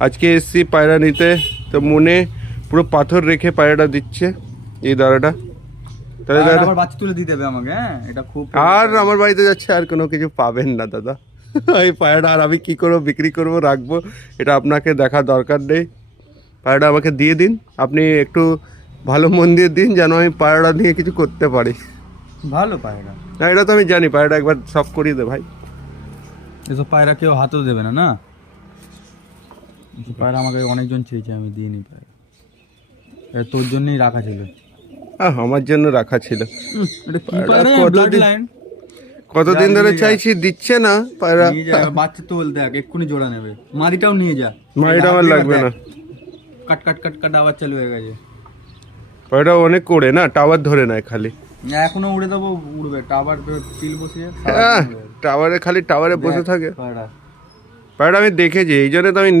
আজকে এসছি পায়রা নিতে, তো মনে পুরো পাথর রেখে পায়রাটা দিচ্ছে এই দাদাটা। তাহলে দাদা আবার বাচ্চা তুলে দিয়ে দেবে আমাকে, হ্যাঁ এটা খুব। আর আমার বাড়িতে যাচ্ছে আর কোনো কিছু পাবেন না দাদা। এই পায়রাটা আর আমি কি করবো, বিক্রি করব, রাখবো, এটা আপনাকে দেখা দরকার নেই। পায়রাটা আমাকে দিয়ে দিন, আপনি একটু ভালো মন দিয়ে দিন যেন আমি পায়রাটা নিয়ে কিছু করতে পারি। ভালো পায়রা, না এটা তো আমি জানি, পায়রাটা একবার সব করিয়ে দে ভাই। এসব পায়রা কেউ হাতও দেবে না, না এসব পায়রা আমাকে অনেকজন চেয়েছে, আমি দিইনি পায়রা। এটা তোর জন্যই রাখা ছিল। আমার জন্য রাখা ছিল। এটা কি পায়রা পায়রা? কতদিন- ব্লাড লাইন। কতদিন ধরে চাইছি, দিচ্ছে না পায়রা। নিয়ে যা, বাচ্চা তোল, দেখ এক্ষুনি জোড়া নেবে। মাদিটাও নিয়ে যা। মাড়িটা আমার লাগবে না। কাট কাট কাট কাট আবার চালু হয়ে গেছে। পায়রাটা অনেক করে না, টাওয়ার ধরে নেয় খালি। এখনো উড়ে দেবো, উড়বে টাবার চিল বসিয়ে। টাওয়ারে খালি টাওয়ারে বসে থাকে পায়রা পায়রাটা। আমি দেখেছি, এই জন্য তো আমি